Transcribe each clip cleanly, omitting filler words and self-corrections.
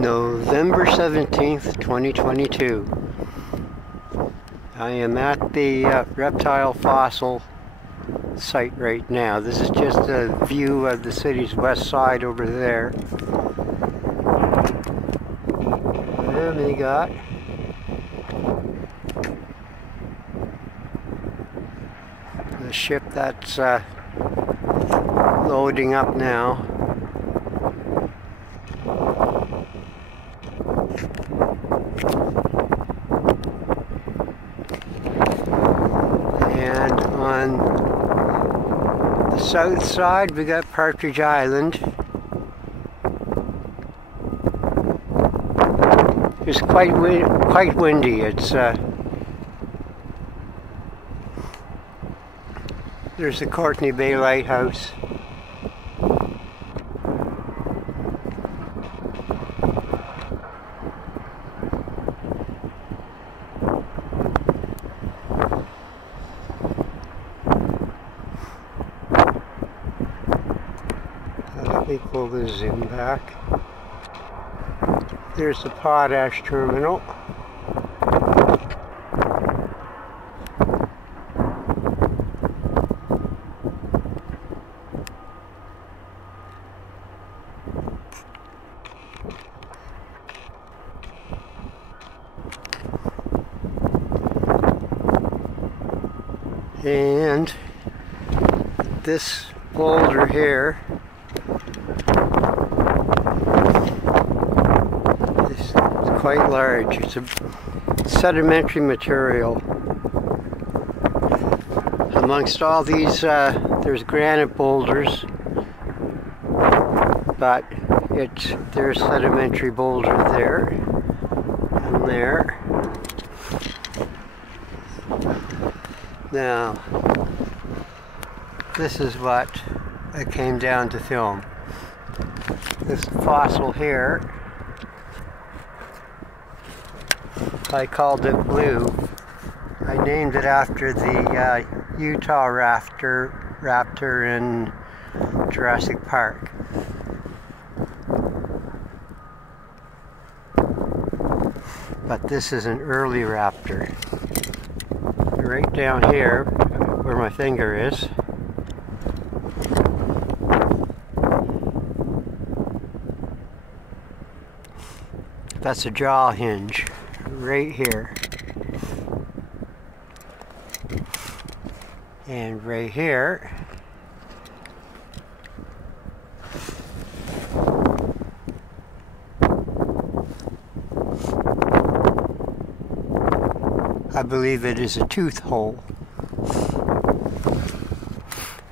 November 17th, 2022. I am at the reptile fossil site right now. This is just a view of the city's west side over there. And they got the ship that's loading up now. And on the south side we got Partridge Island. It's quite windy. It's there's the Courtney Bay Lighthouse. Let me pull the zoom back. There's the potash terminal. And this boulder here is quite large. It's a sedimentary material. Amongst all these, there's granite boulders, but there's sedimentary boulder there and there. Now, this is what I came down to film. This fossil here, I called it Blue. I named it after the Utah Raptor in Jurassic Park. But this is an early raptor. Right down here, where my finger is, that's a jaw hinge, right here. And right here, I believe it is a tooth hole.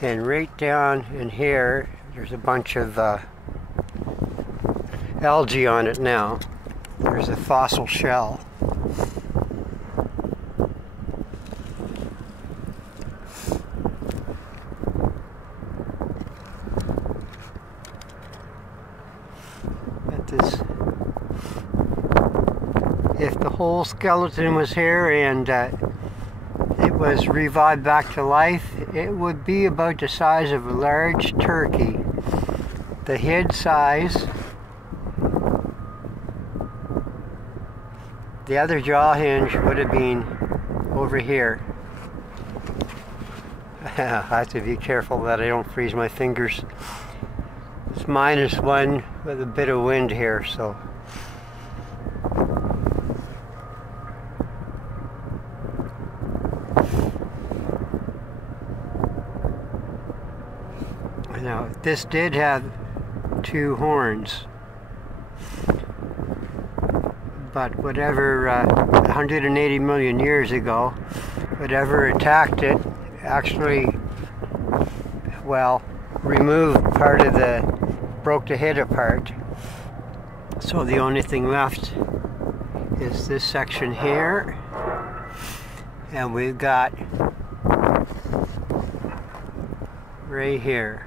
And right down in here, there's a bunch of algae on it now. There's a fossil shell. If the whole skeleton was here and it was revived back to life, it would be about the size of a large turkey. The head size. The other jaw hinge would have been over here. I have to be careful that I don't freeze my fingers. It's -1 with a bit of wind here, so. Now, this did have 2 horns, but whatever, 180 million years ago, whatever attacked it actually, well, removed part of broke the head apart. So the only thing left is this section here, and we've got right here.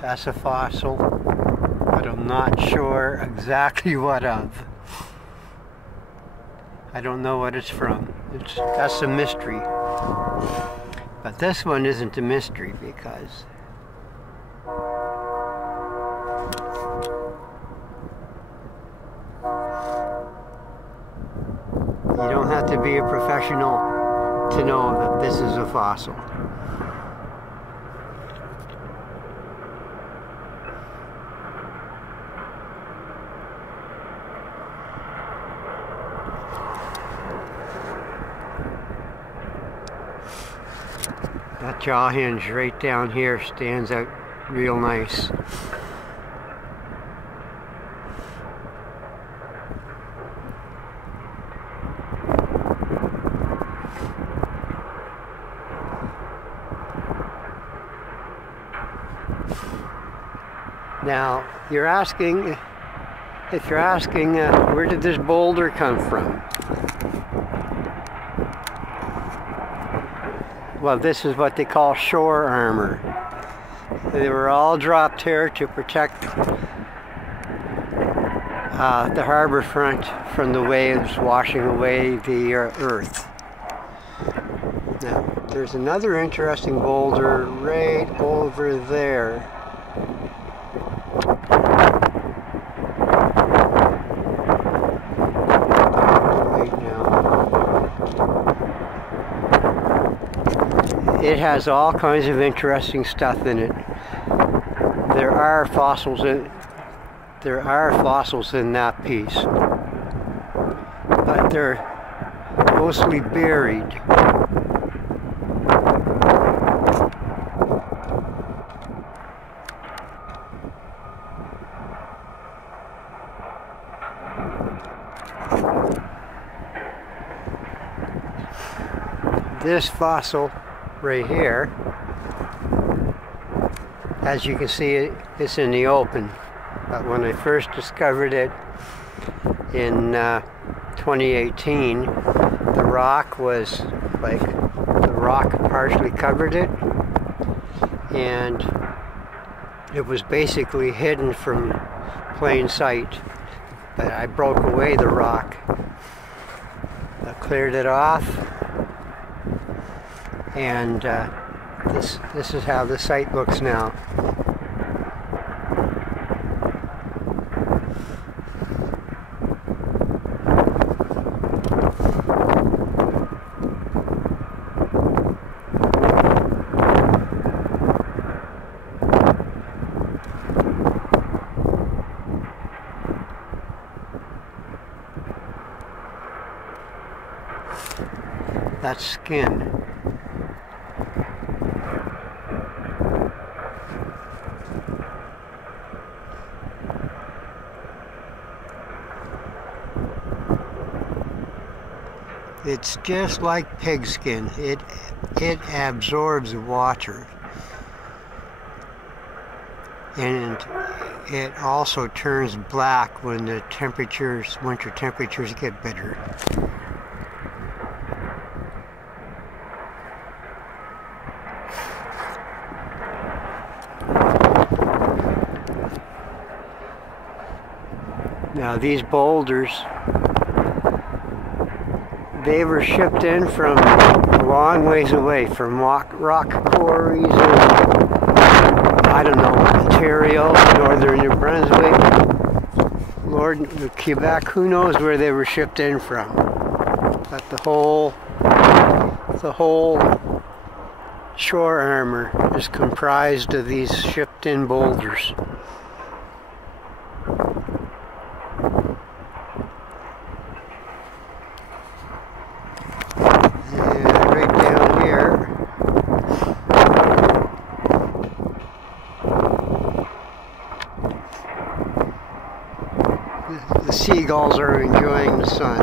That's a fossil, but I'm not sure exactly what of. I don't know what it's from. That's a mystery. But this one isn't a mystery because be a professional to know that this is a fossil. That jaw hinge right down here stands out real nice. Now, if you're asking, where did this boulder come from? Well, this is what they call shore armor. They were all dropped here to protect the harbor front from the waves washing away the earth. Now, there's another interesting boulder right over there. It has all kinds of interesting stuff in it. There are fossils in that piece, but they're mostly buried. This fossil right here, as you can see, it's in the open, but when I first discovered it in 2018, the rock was like, the rock partially covered it, and it was basically hidden from plain sight. But I broke away the rock, I cleared it off, and this is how the site looks now. That's skin. It's just like pig skin. It absorbs water, and it also turns black when the winter temperatures get better. Now these boulders, they were shipped in from a long ways away, from rock quarries in, I don't know, Ontario, northern New Brunswick, Quebec, who knows where they were shipped in from. But the whole shore armor is comprised of these shipped in boulders. The seagulls are enjoying the sun.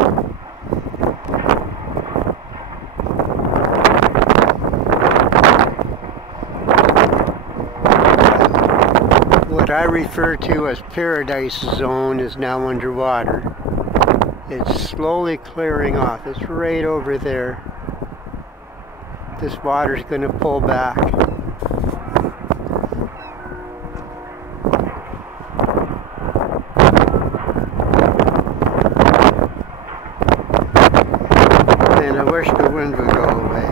What I refer to as Paradise Zone is now underwater. It's slowly clearing off. It's right over there. This water's going to pull back. And I wish the wind would go away.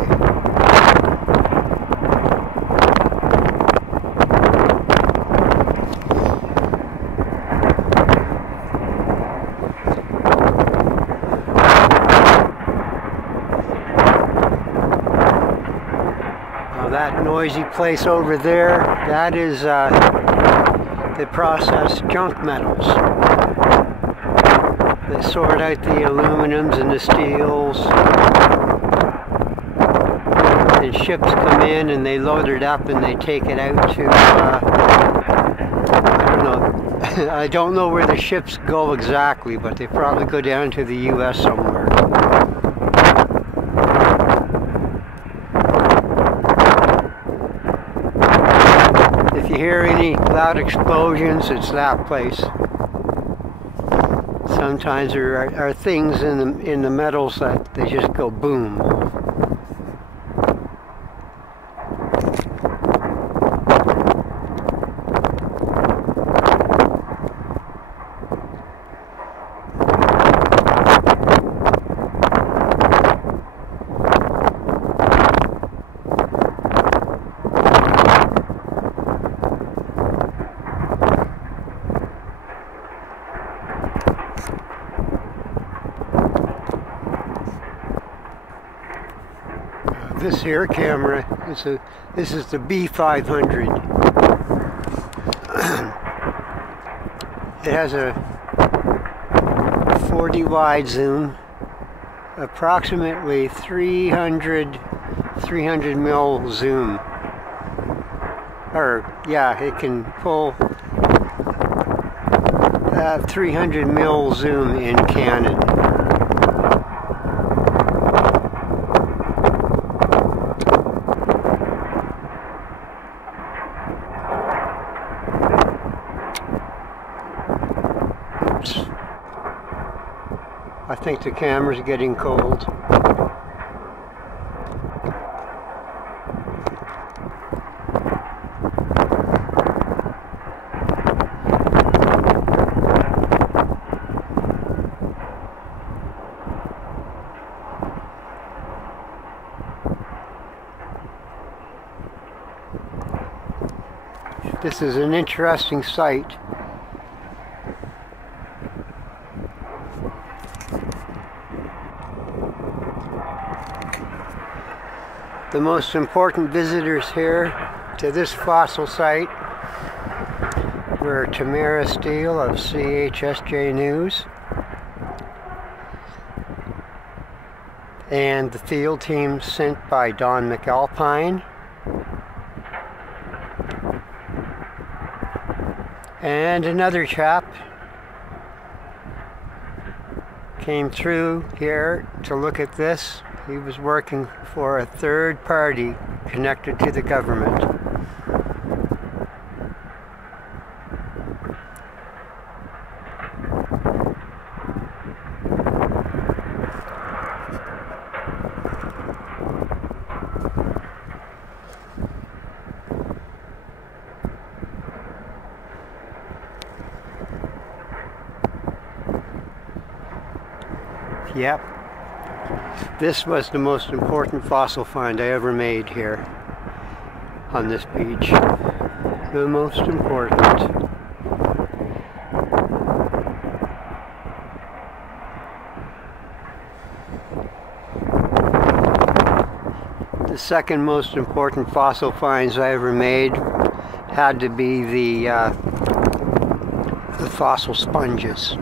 noisy place over there, that is, they process junk metals. They sort out the aluminums and the steels. And ships come in and they load it up and they take it out to, I don't know. I don't know where the ships go exactly, but they probably go down to the US somewhere. If you hear any loud explosions, it's that place. Sometimes there are things in the metals that they just go boom. This here camera, this is the B500. It has a 40 wide zoom, approximately 300 mil zoom. Or yeah, it can pull 300 mil zoom in Canon. I think the camera's getting cold. This is an interesting site. The most important visitors here to this fossil site were Tamara Steele of CHSJ News and the field team sent by Don McAlpine and another chap came through here to look at this. He was working for a third party connected to the government. Yep. This was the most important fossil find I ever made here on this beach. The most important. The second most important fossil finds I ever made had to be the fossil sponges.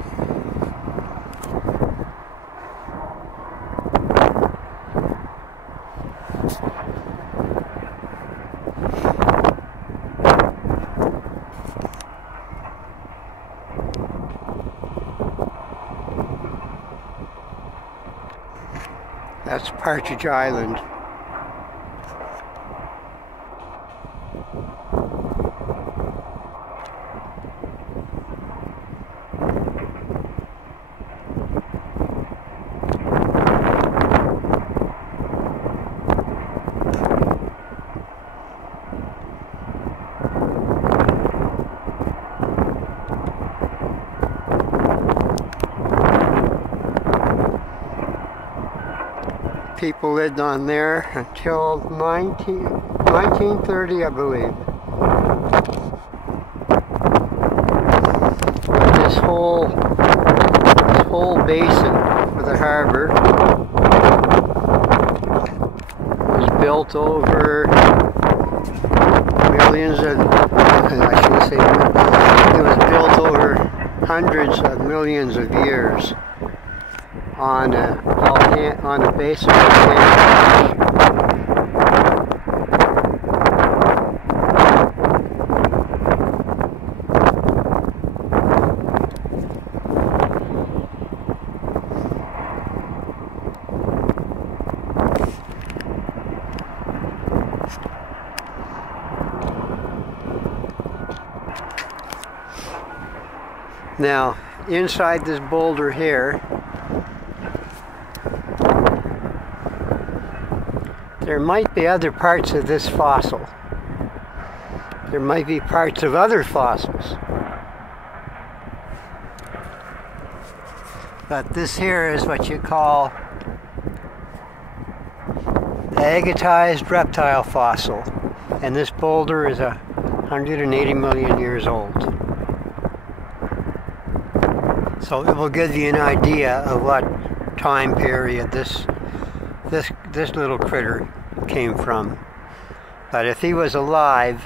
That's Partridge Island. People lived on there until 1930, I believe. This whole basin for the harbor was built over millions of, I shouldn't say, it was built over hundreds of millions of years on a base of volcanic ash. Now, inside this boulder here, there might be other parts of this fossil. There might be parts of other fossils. But this here is what you call the agatized reptile fossil. And this boulder is 180 million years old. So it will give you an idea of what time period this little critter came from. But if he was alive,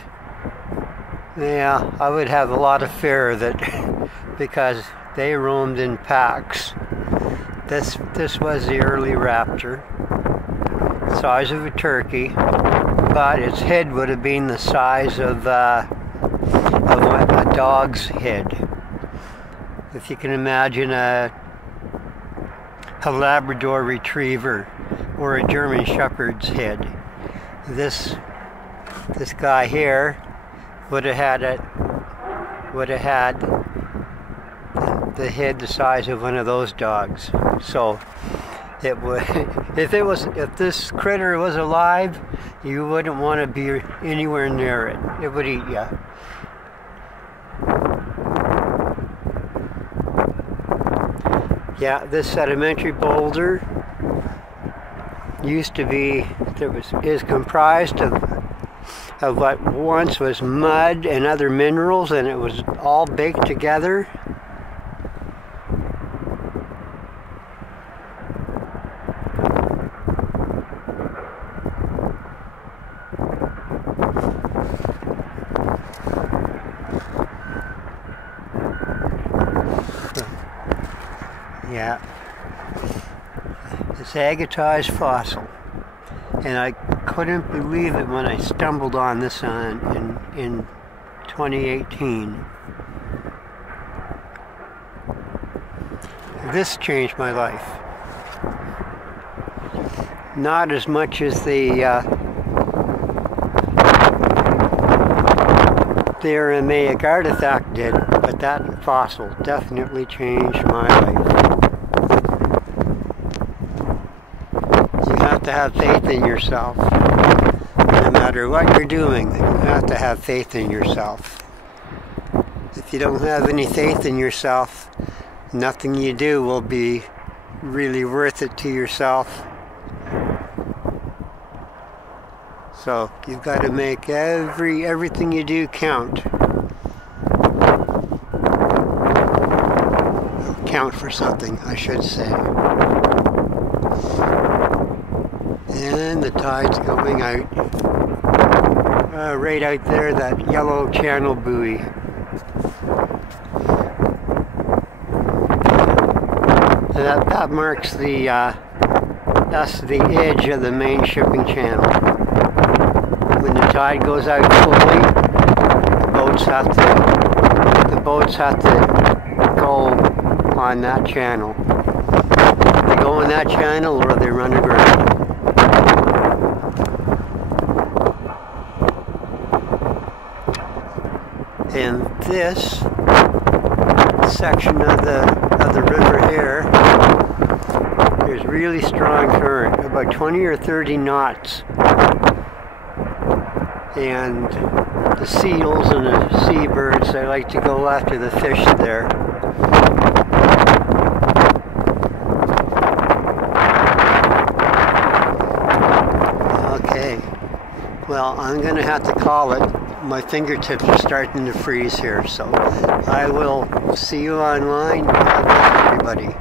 yeah, I would have a lot of fear that because they roamed in packs. This was the early raptor, size of a turkey, but its head would have been the size of a dog's head. If you can imagine a Labrador retriever or a German shepherd's head, this guy here would have had the head the size of one of those dogs. So it would, if this critter was alive, you wouldn't want to be anywhere near it. It would eat you. Yeah, this sedimentary boulder used to be, is comprised of what once was mud and other minerals, and it was all baked together. Yeah, it's agatized fossil, and I couldn't believe it when I stumbled on this in 2018. This changed my life. Not as much as the Aramaic artifact did, but that fossil definitely changed my life. You have to have faith in yourself. No matter what you're doing, you have to have faith in yourself. If you don't have any faith in yourself, nothing you do will be really worth it to yourself. So you've got to make everything you do count. Count for something, I should say. And the tide's going out. Right out there, that yellow channel buoy. That marks that's the edge of the main shipping channel. When the tide goes out fully, the boats have to go on that channel. They go in that channel or they run aground. And this section of the river here, there's really strong current, about 20 or 30 knots. And the seals and the seabirds, they like to go after the fish there. Okay, well, I'm going to have to call it. My fingertips are starting to freeze here, so I will see you online. Bye, everybody.